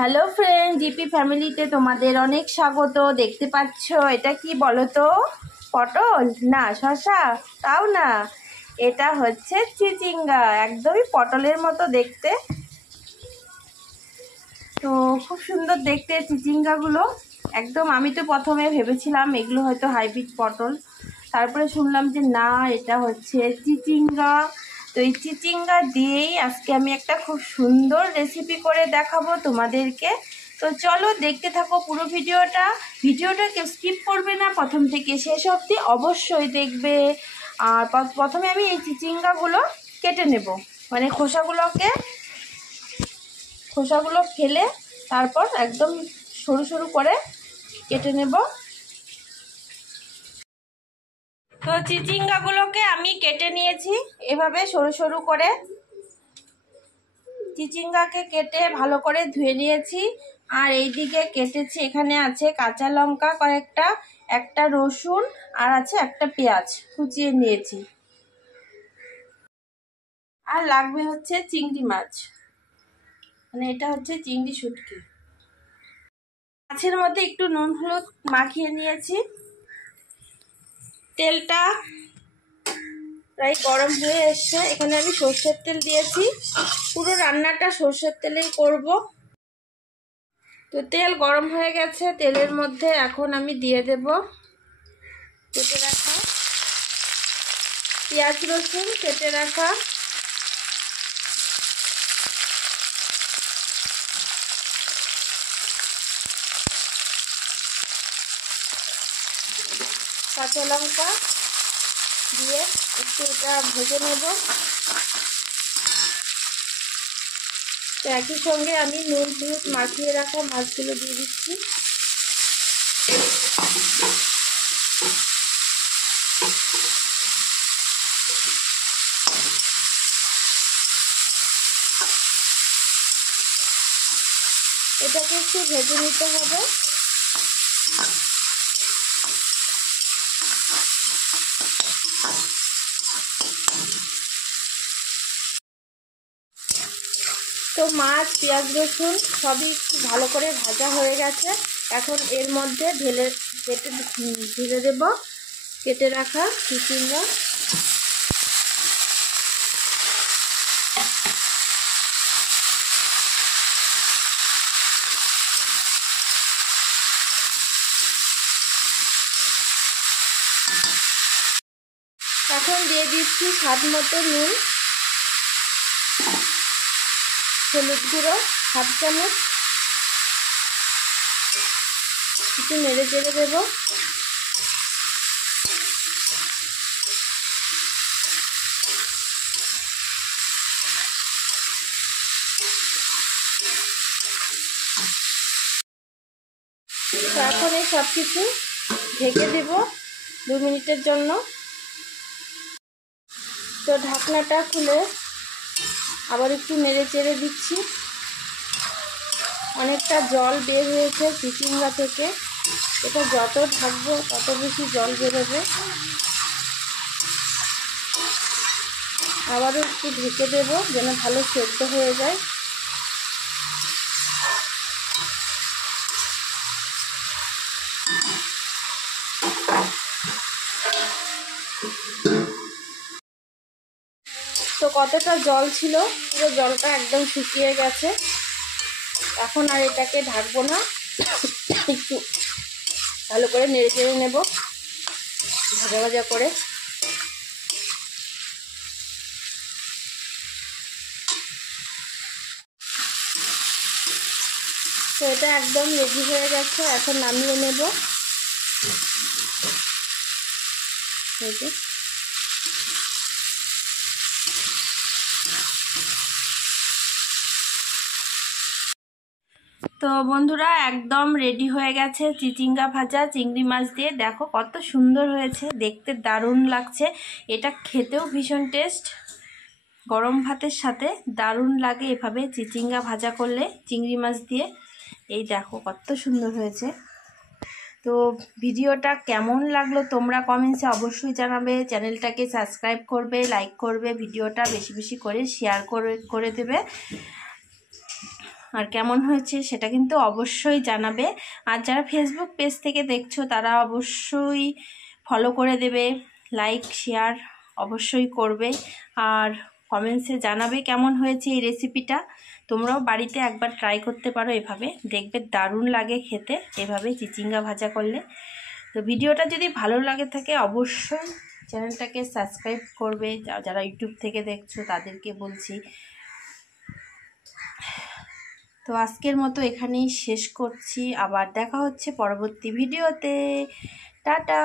Hello friend, GP ফ্যামিলিতে তোমাদের অনেক স্বাগত। দেখতে পাচ্ছ এটা কি বলো তো? পটল না, শসা তাও না, এটা হচ্ছে চিচিঙ্গা। একদমই পটলের মতো দেখতে, তো খুব সুন্দর দেখতে চিচিঙ্গাগুলো। একদম আমি তো প্রথমে ভেবেছিলাম এগুলো হয়তো হাইব্রিড পটল, তারপরে শুনলাম যে না, এটা হচ্ছে চিচিঙ্গা। তো এই চিচিঙ্গা দিয়েই আজকে আমি একটা খুব সুন্দর রেসিপি করে দেখাবো তোমাদেরকে। তো চলো দেখতে থাকো পুরো ভিডিওটা কেউ স্কিপ করবে না, প্রথম থেকে শেষ অবধি অবশ্যই দেখবে। আর প্রথমে আমি এই চিচিঙ্গাগুলো কেটে নেব, মানে খোসাগুলো ফেলে তারপর একদম সরু সরু করে কেটে নেব। তো চিচিঙ্গাগুলোকে আমি কেটে নিয়েছি এভাবে সরু সরু করে। চিচিঙ্গাকে কেটে ভালো করে ধুয়ে নিয়েছি। আর এইদিকে কেটেছি, এখানে আছে কাঁচা লঙ্কা কয়েকটা, একটা রসুন, আর আছে একটা পেঁয়াজ কুচিয়ে নিয়েছি। আর লাগবে হচ্ছে চিংড়ি মাছ, মানে এটা হচ্ছে চিংড়ি শুটকি। মাছের মধ্যে একটু নুন হলুদ মাখিয়ে নিয়েছি। তেলটা প্রায় গরম হয়ে এসছে, এখানে আমি সর্ষের তেল দিয়েছি। পুরো রান্নাটা সর্ষের তেলেই করব। তো তেল গরম হয়ে গেছে, তেলের মধ্যে এখন আমি দিয়ে দেব কেটে রাখা পেঁয়াজ রসুন, কেটে রাখা কাঁচা লঙ্কা দিয়ে একটু এটা ভেজে নেব। তো একই সঙ্গে আমি নুন হলুদ মাখিয়ে রাখা মাছগুলো দিয়ে দিচ্ছি। এটাকে একটু ভেজে নিতে হবে। তো মাছ পেঁয়াজ রসুন সবই একটু ভালো করে ভাজা হয়ে গেছে। এখন এর মধ্যে ঢেলে দেব কেটে রাখা চিচিঙ্গা। এখন দিয়ে দিচ্ছি স্বাদ মতো নুন, হলুদ গুঁড়ো হাফ চামচ, একটু নেড়ে চেড়ে দেব। তো এখন এই সব কিছু ঢেকে দেব 2 মিনিটের জন্য। তো ঢাকনাটা খুলে আবার একটু নেড়ে চেড়ে দিচ্ছি। অনেকটা জল বের হয়েছে চিচিঙ্গা থেকে, এটা যত ঢাকবো তত বেশি জল বেরোবে। আবারও একটু ঢেকে দেবো যেন ভালো সেদ্ধ হয়ে যায়। তো কতটা জল ছিল, পুরো জলটা একদম শুকিয়ে গেছে। এখন আর এটাকে ঢাকবো না, একটু ভালো করে নেড়ে চেড়ে নেব ভাজা ভাজা করে। তো এটা একদম রেডি হয়ে গেছে, এখন নামিয়ে নেব। তো বন্ধুরা একদম রেডি হয়ে গেছে চিচিঙ্গা ভাজা চিংড়ি মাছ দিয়ে। দেখো কত সুন্দর হয়েছে, দেখতে দারুণ লাগছে। এটা খেতেও ভীষণ টেস্ট, গরম ভাতের সাথে দারুণ লাগে এভাবে চিচিঙ্গা ভাজা করলে চিংড়ি মাছ দিয়ে। এই দেখো কত সুন্দর হয়েছে। তো ভিডিওটা কেমন লাগলো তোমরা কমেন্টসে অবশ্যই জানাবে। চ্যানেলটাকে সাবস্ক্রাইব করবে, লাইক করবে, ভিডিওটা বেশি বেশি করে শেয়ার করে দেবে। আর কেমন হয়েছে সেটা কিন্তু অবশ্যই জানাবে। আর যারা ফেসবুক পেজ থেকে দেখছো তারা অবশ্যই ফলো করে দেবে, লাইক শেয়ার অবশ্যই করবে, আর কমেন্টসে জানাবে কেমন হয়েছে এই রেসিপিটা। তোমরাও বাড়িতে একবার ট্রাই করতে পারো এভাবে, দেখবে দারুণ লাগে খেতে এভাবে চিচিঙ্গা ভাজা করলে। তো ভিডিওটা যদি ভালো লাগে থাকে অবশ্যই চ্যানেলটাকে সাবস্ক্রাইব করবে। যারা ইউটিউব থেকে দেখছো তাদেরকে বলছি। তো আজকের মতো এখানেই শেষ করছি, আবার দেখা হচ্ছে পরবর্তী ভিডিওতে। টাটা।